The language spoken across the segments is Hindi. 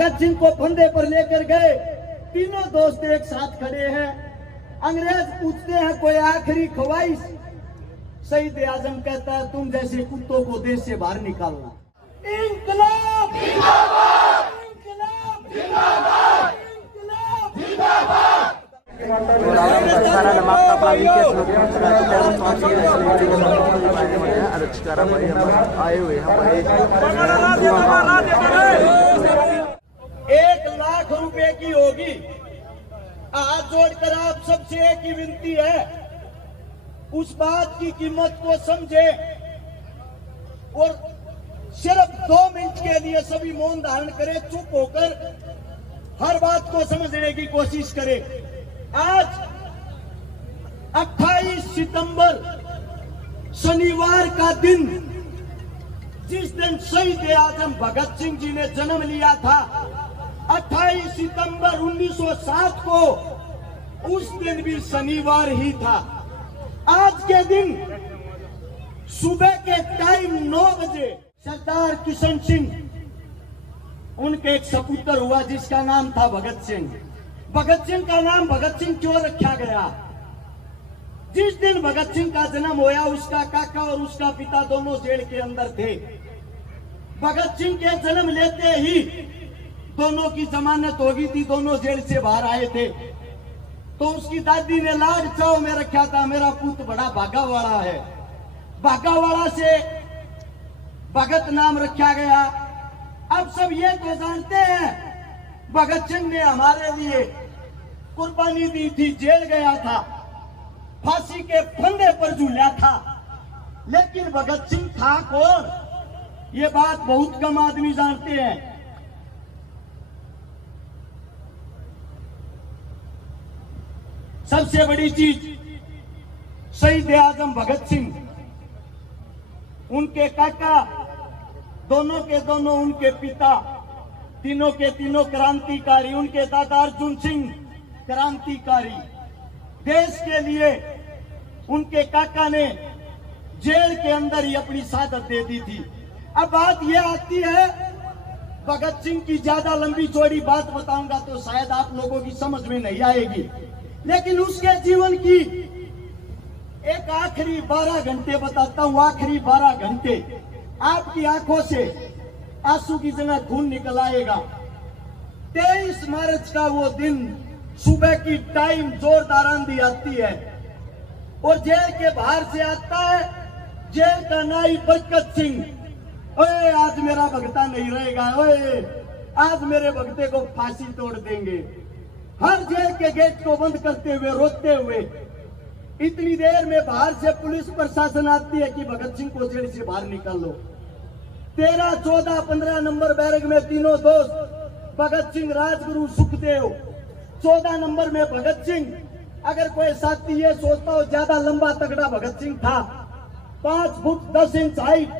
भगत सिंह को फंदे पर लेकर गए, तीनों दोस्त एक साथ खड़े हैं। अंग्रेज पूछते हैं कोई आखिरी ख्वाहिश? शहीद आजम कहता है तुम जैसे कुत्तों को देश से बाहर निकालना। इंकलाब जिंदाबाद, इंकलाब जिंदाबाद, इंकलाब जिंदाबाद। sekarang आए हुए हमारे 1 लाख रुपए की होगी। हाथ जोड़कर आप सबसे एक ही विनती है, उस बात की कीमत को समझे और सिर्फ 2 मिनट के लिए सभी मौन धारण करें, चुप होकर हर बात को समझने की कोशिश करें। आज 28 सितंबर शनिवार का दिन, जिस दिन शहीद आजम भगत सिंह जी ने जन्म लिया था, 28 सितंबर 1907 को, उस दिन भी शनिवार ही था। आज के दिन सुबह के टाइम 9 बजे सरदार किशन सिंह, उनके एक सपुत्र हुआ जिसका नाम था भगत सिंह। भगत सिंह का नाम भगत सिंह क्यों रखा गया? जिस दिन भगत सिंह का जन्म होया, उसका काका और उसका पिता दोनों जेल के अंदर थे। भगत सिंह के जन्म लेते ही दोनों की जमानत हो गई थी, दोनों जेल से बाहर आए थे। तो उसकी दादी ने लाड चाव में रखा था, मेरा पुत्र बड़ा भागा वाला है। भागा वाला से भगत नाम रखा गया। अब सब ये तो जानते हैं भगत सिंह ने हमारे लिए कुर्बानी दी थी, जेल गया था, फांसी के फंदे पर झूला था। लेकिन भगत सिंह था कौन? ये बात बहुत कम आदमी जानते हैं। सबसे बड़ी चीज, शहीद आजम भगत सिंह, उनके काका, दोनों के दोनों उनके पिता, तीनों के तीनों क्रांतिकारी। उनके दादा अर्जुन सिंह क्रांतिकारी। देश के लिए उनके काका ने जेल के अंदर ही अपनी शहादत दे दी थी। अब बात यह आती है, भगत सिंह की ज्यादा लंबी चौड़ी बात बताऊंगा तो शायद आप लोगों की समझ में नहीं आएगी, लेकिन उसके जीवन की एक आखिरी 12 घंटे बताता हूं। आखिरी 12 घंटे आपकी आंखों से आंसू की जगह खून निकल आएगा। 23 मार्च का वो दिन, सुबह की टाइम, जोरदार आंधी आती है और जेल के बाहर से आता है जेल का नाई बरकत सिंह। ओए आज मेरा भगता नहीं रहेगा, ओए आज मेरे भगते को फांसी तोड़ देंगे। हर जेल के गेट को बंद करते हुए, रोते हुए, इतनी देर में बाहर से पुलिस प्रशासन आती है कि भगत सिंह को जेल से बाहर निकाल लो। 13, 14, 15 नंबर बैरक में तीनों दोस्त, भगत सिंह, राजगुरु, सुखदेव। 14 नंबर में भगत सिंह। अगर कोई साथी ये सोचता हो ज्यादा लंबा तगड़ा भगत सिंह था, 5 फुट 10 इंच हाइट,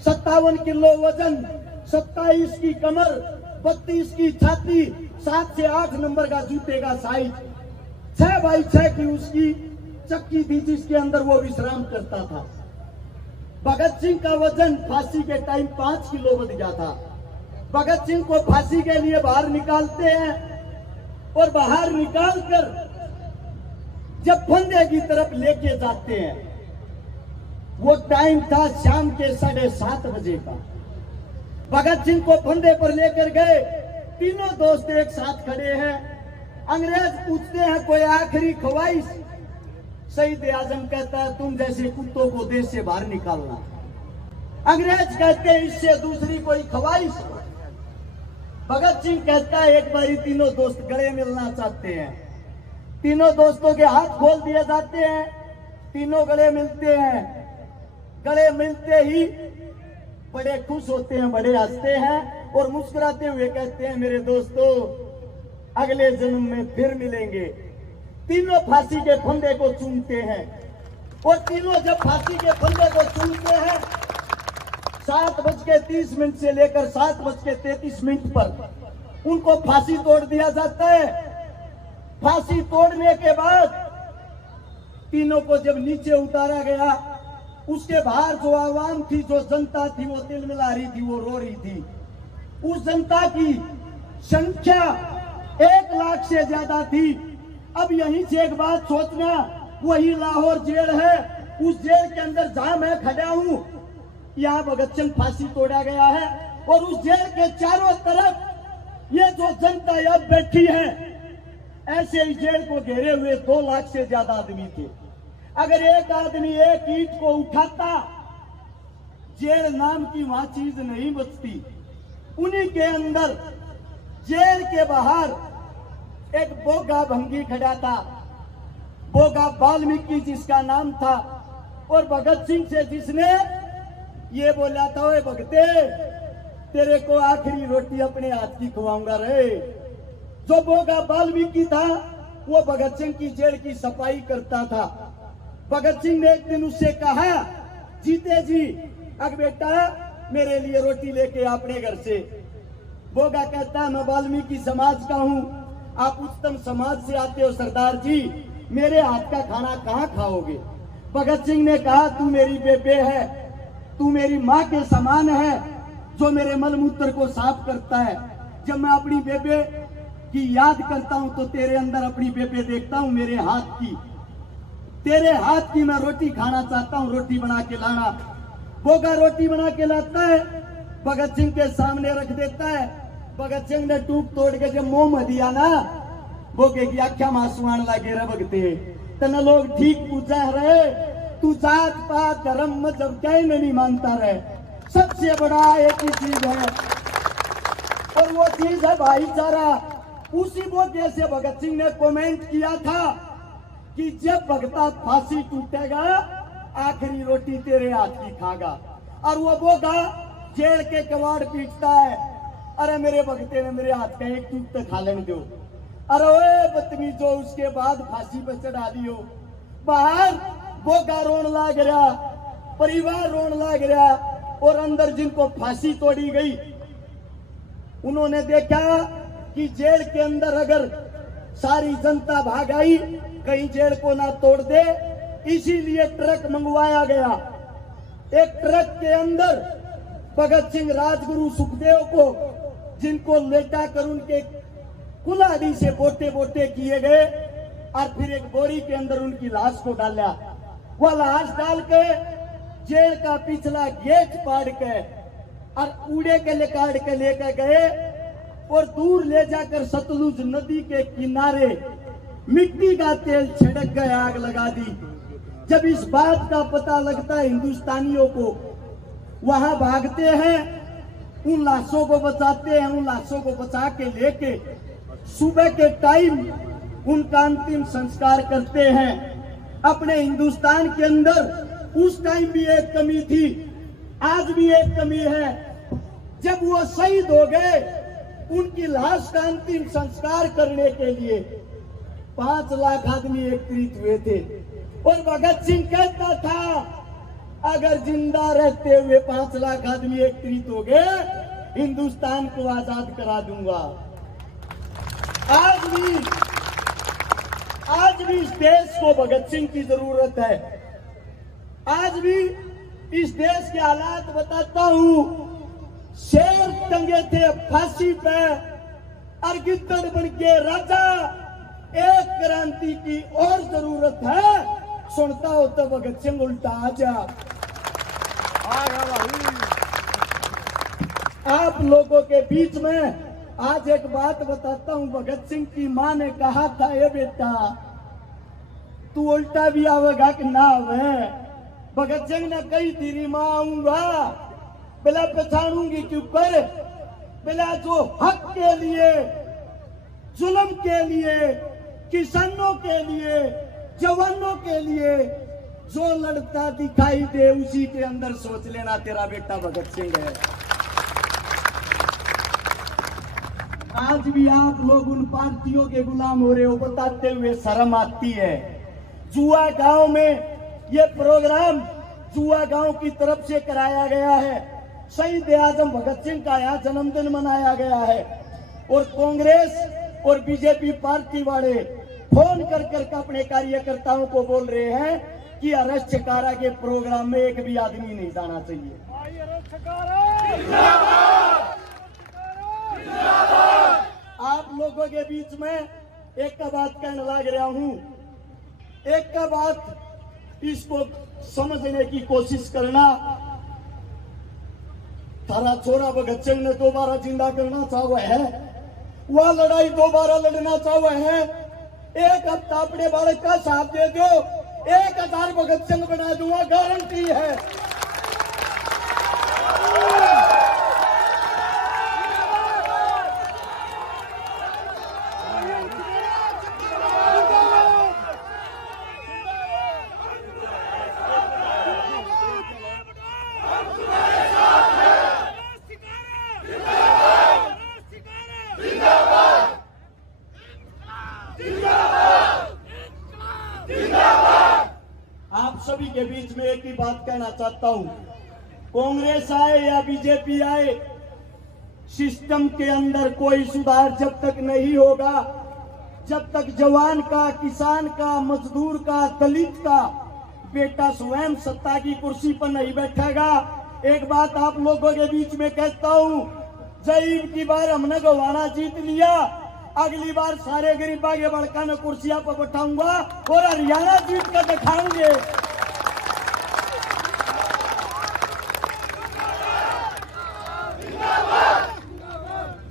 57 किलो वजन, 27 की कमर, 32 की छाती, 7 से 8 नंबर का जूते का साइज, 6 बाई 6 की उसकी चक्की थी जिसके अंदर वो विश्राम करता था। भगत सिंह का वजन फांसी के टाइम 5 किलो बढ़ गया था। भगत सिंह को फांसी के लिए बाहर निकालते हैं और बाहर निकालकर जब फंदे की तरफ लेके जाते हैं, वो टाइम था शाम के 7:30 बजे का। भगत सिंह को फंदे पर लेकर गए, तीनों दोस्त एक साथ खड़े हैं। अंग्रेज पूछते हैं कोई आखिरी ख्वाहिश? शहीद आजम कहता है तुम जैसे कुत्तों को देश से बाहर निकालना। अंग्रेज कहते हैं इससे दूसरी कोई ख्वाहिश? भगत सिंह कहता है एक बारी तीनों दोस्त गले मिलना चाहते हैं। तीनों दोस्तों के हाथ खोल दिए जाते हैं, तीनों गले मिलते हैं। गले मिलते ही बड़े खुश होते हैं, बड़े हंसते हैं और मुस्कुराते हुए कहते हैं मेरे दोस्तों अगले जन्म में फिर मिलेंगे। तीनों फांसी के फंदे को चूमते हैं और तीनों जब फांसी के फंदे को चूमते हैं, 7:30 से लेकर 7:33 पर उनको फांसी तोड़ दिया जाता है। फांसी तोड़ने के बाद तीनों को जब नीचे उतारा गया, उसके बाहर जो आवाम थी, जो जनता थी, वो तिलमिला रही थी, वो रो रही थी। उस जनता की संख्या 1 लाख से ज्यादा थी। अब यहीं से एक बात सोचना, वही लाहौर जेल है, उस जेल के अंदर जहां मैं खड़ा हूं, यहाँ भगत सिंह फांसी तोड़ा गया है, और उस जेल के चारों तरफ ये जो जनता अब बैठी है, ऐसे ही जेल को घेरे हुए 2 लाख से ज्यादा आदमी थे। अगर एक आदमी एक ईंट को उठाता, जेल नाम की वहां चीज नहीं बचती। उन्हीं के अंदर जेल के बाहर एक बोगा भंगी खड़ा था, बोगा वाल्मीकि जिसका नाम था, और भगत सिंह से जिसने ये बोला था, ओए भगते तेरे को आखिरी रोटी अपने हाथ की खवाऊंगा रे। जो बोगा वाल्मीकि था वो भगत सिंह की जेल की सफाई करता था। भगत सिंह ने एक दिन उससे कहा, जीते जी अग बेटा मेरे लिए रोटी लेके अपने घर से। बोगा कहता मैं वाल्मीकि समाज का हूं, आप उच्चतम समाज से आते हो सरदार जी, मेरे हाथ का खाना कहां खाओगे। भगत सिंह ने कहा तू मेरी बेबे है, तू मेरी माँ के समान है, जो मेरे मलमूत्र को साफ करता है। जब मैं अपनी बेबे की याद करता हूं तो तेरे अंदर अपनी बेबे देखता हूं, मेरे हाथ की, तेरे हाथ की मैं रोटी खाना चाहता हूं, रोटी बना के लाना। बोगा रोटी बना के लाता है, भगत सिंह के सामने रख देता है। भगत सिंह ने टूक तोड़ के जब मुंह में दिया ना, बोगे की आख्या मासुआन लागे रे भगते, तना लोग ठीक पूछा रहे, तू जात पात धर्म मजहब क्या नहीं मानता रहे, सबसे बड़ा एक ही चीज है, और वो चीज है भाईचारा। उसी बोगे से भगत सिंह ने कमेंट किया था कि जब भगता फांसी टूटेगा आखिरी रोटी तेरे हाथ की खागा। और वो बोगा जेल के कबाड़ पीटता है, अरे मेरे भगते ने मेरे हाथ का एक टूट तो खा लेने दो, अरे ओए बदतमीजो, उसके बाद फांसी पर चढ़ा दियो। बाहर बोगा रोन लाग रहा, परिवार रोन लाग रहा, और अंदर जिनको फांसी तोड़ी गई उन्होंने देखा कि जेल के अंदर अगर सारी जनता भाग आई, कहीं जेल को ना तोड़ दे, इसीलिए ट्रक मंगवाया गया। एक ट्रक के अंदर भगत सिंह, राजगुरु, सुखदेव को, जिनको लेटा कर उनके कुल्हाड़ी से बोटे बोटे किए गए, और फिर एक बोरी के अंदर उनकी लाश को डाला। वह लाश डाल के जेल का पिछला गेट फाड़ के और उड़े के लेकर के लेकर गए, और दूर ले जाकर सतलुज नदी के किनारे मिट्टी का तेल छिड़क कर आग लगा दी। जब इस बात का पता लगता है हिंदुस्तानियों को, वहां भागते हैं, उन लाशों को बचाते हैं, उन लाशों को बचा के लेके सुबह के टाइम उनका अंतिम संस्कार करते हैं। अपने हिंदुस्तान के अंदर उस टाइम भी एक कमी थी, आज भी एक कमी है। जब वो शहीद हो गए, उनकी लाश का अंतिम संस्कार करने के लिए 5 लाख आदमी एकत्रित हुए थे, और भगत सिंह कहता था अगर जिंदा रहते हुए 5 लाख आदमी एकत्रित हो गए, हिंदुस्तान को आजाद करा दूंगा। आज भी इस देश को भगत सिंह की जरूरत है। आज भी इस देश के हालात बताता हूं, शेर टंगे थे फांसी पे और गिद्दड़ बन के राजा। एक क्रांति की और जरूरत है, सुनता हो तो भगत सिंह उल्टा आ जा। आप लोगों के बीच में आज एक बात बताता हूं। भगत सिंह की मां ने कहा था, ये बेटा तू उल्टा भी आवेगा कि ना आवे। भगत सिंह ने कही तेरी मां आऊंगा, बिला पहचानूंगी क्यों कर, बिला जो हक के लिए, जुल्म के लिए, किसानों के लिए, जवानों के लिए जो लड़ता दिखाई दे, उसी के अंदर सोच लेना तेरा बेटा भगत सिंह है। आज भी आप लोग उन पार्टियों के गुलाम हो रहे हो, बताते हुए शर्म आती है। जुआ गांव में ये प्रोग्राम जुआ गांव की तरफ से कराया गया है। शहीद आजम भगत सिंह का यहाँ जन्मदिन मनाया गया है, और कांग्रेस और बीजेपी पार्टी वाले फोन कर कर अपने कार्यकर्ताओं को बोल रहे हैं कि अरेस्ट चकारा के प्रोग्राम में एक भी आदमी नहीं जाना चाहिए। लोगों के बीच में एक का बात कहने लग रहा हूं, एक का बात इसको समझने की कोशिश करना। थारा छोरा भगत सिंह ने दोबारा जिंदा करना चाहा है, वह लड़ाई दोबारा लड़ना चाहा है। एक हफ्ता अपने बालक का साथ दे दो, 1000 भगत सिंह बना दूंगा, गारंटी है। आप सभी के बीच में एक ही बात कहना चाहता हूं, कांग्रेस आए या बीजेपी आए, सिस्टम के अंदर कोई सुधार जब तक नहीं होगा, जब तक जवान का, किसान का, मजदूर का, दलित का बेटा स्वयं सत्ता की कुर्सी पर नहीं बैठेगा। एक बात आप लोगों के बीच में कहता हूं, जईब की बार हमने गोवाना जीत लिया, अगली बार सारे गरीबा के बड़का ने कुर्सियां पर बैठाऊंगा और हरियाणा जीत कर दिखाएंगे।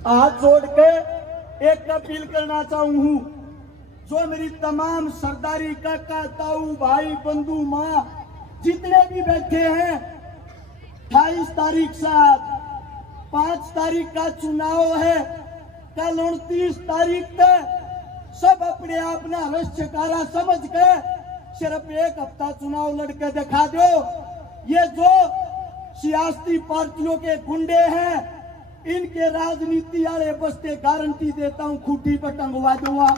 हाथ जोड़ के एक अपील करना चाहूं, जो मेरी तमाम सरदारी काका, ताऊ, भाई, बंधु, माँ जितने भी बैठे हैं, 28 तारीख से 5 तारीख का चुनाव है, कल 29 तारीख तक सब अपने आप ना रश्यकारा समझ के सिर्फ एक हफ्ता चुनाव लड़के दिखा दो। ये जो सियासी पार्टियों के गुंडे हैं, इनके राजनीति वाले बस्ते, गारंटी देता हूं खूंटी पर टंगवा दूंगा।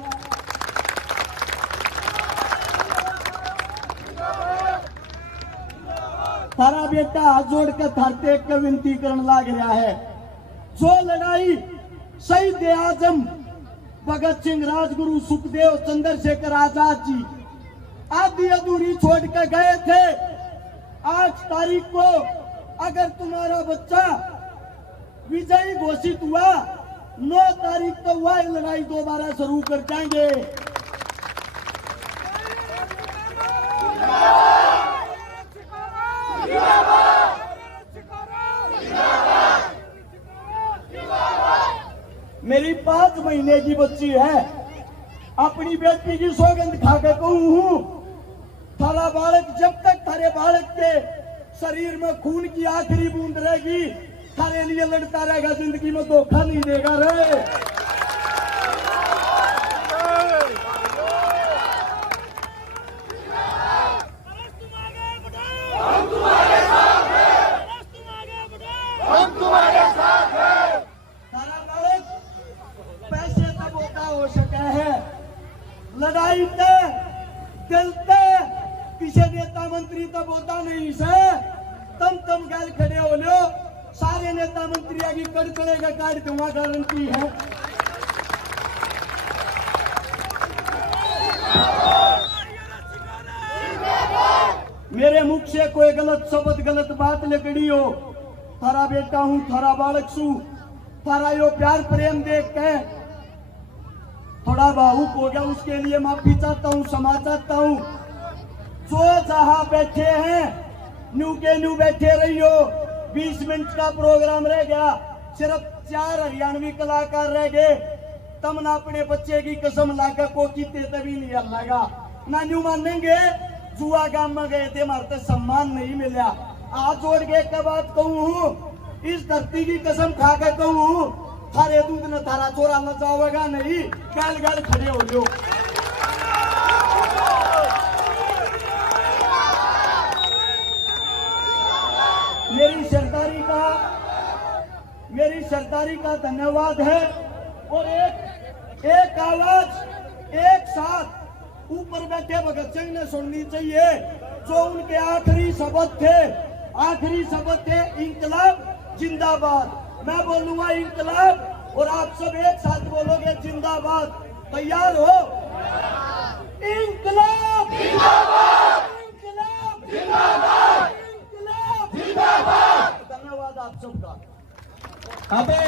थारा बेटा हाथ जोड़ के थारते एक विनती करने लग रहा है, जो लड़ाई शहीद आजम भगत सिंह, राजगुरु सुखदेव, चंद्रशेखर आजाद जी आधी अधूरी छोड़ के गए थे, 8 तारीख को अगर तुम्हारा बच्चा विजयी घोषित हुआ, 9 तारीख तो वह लड़ाई दोबारा शुरू कर जाएंगे। मेरी 5 महीने की बच्ची है, अपनी बेटी की सौगंध खा के कहूं हूं, थारा बालक जब तक थारे बालक के शरीर में खून की आखिरी बूंद रहेगी, थारे लिए लड़ता रहेगा, जिंदगी में धोखा नहीं देगा रे। पैसे तब होता हो सके है, लड़ाई तय दिल तय किसी नेता मंत्री तब होता नहीं से, तम गल खड़े हो लो, सारे नेता मंत्री आगे कड़कड़े का काट दूंगा, गारंटी है। मेरे मुख से कोई गलत शब्द, गलत बात निकली हो, थारा बेटा हूं, थारा बालक सू, थारा यो प्यार प्रेम देख के थोड़ा भावुक हो गया, उसके लिए माफी चाहता हूं, क्षमा चाहता हूं। जो जहां बैठे हैं न्यू के न्यू बैठे रहियो, 20 मिनट का प्रोग्राम रह गया, सिर्फ 4 हरियाणवी कलाकार रह गए, तमना अपने बच्चे की कसम लाकर को कीते तभी नहीं लगा ना, न्यू मानेंगे जुआ गांव में गए थे, हमारे सम्मान नहीं मिला। आज जोड़ के एक बात कहूं, इस धरती की कसम खा कर कहूं, थारे दूध न थारा चोरा न जाओगा नहीं, गल गल खड़े हो जो। मेरी सरदारी का धन्यवाद है। और एक आवाज एक साथ ऊपर बैठे भगत सिंह ने सुननी चाहिए, जो उनके आखिरी शब्द थे इंकलाब जिंदाबाद। मैं बोलूंगा इंकलाब और आप सब एक साथ बोलोगे जिंदाबाद। तैयार हो? इंकलाब जिंदाबाद, इंकलाब जिंदाबाद, इंकलाब जिंदाबाद। धन्यवाद आप सबका। अबे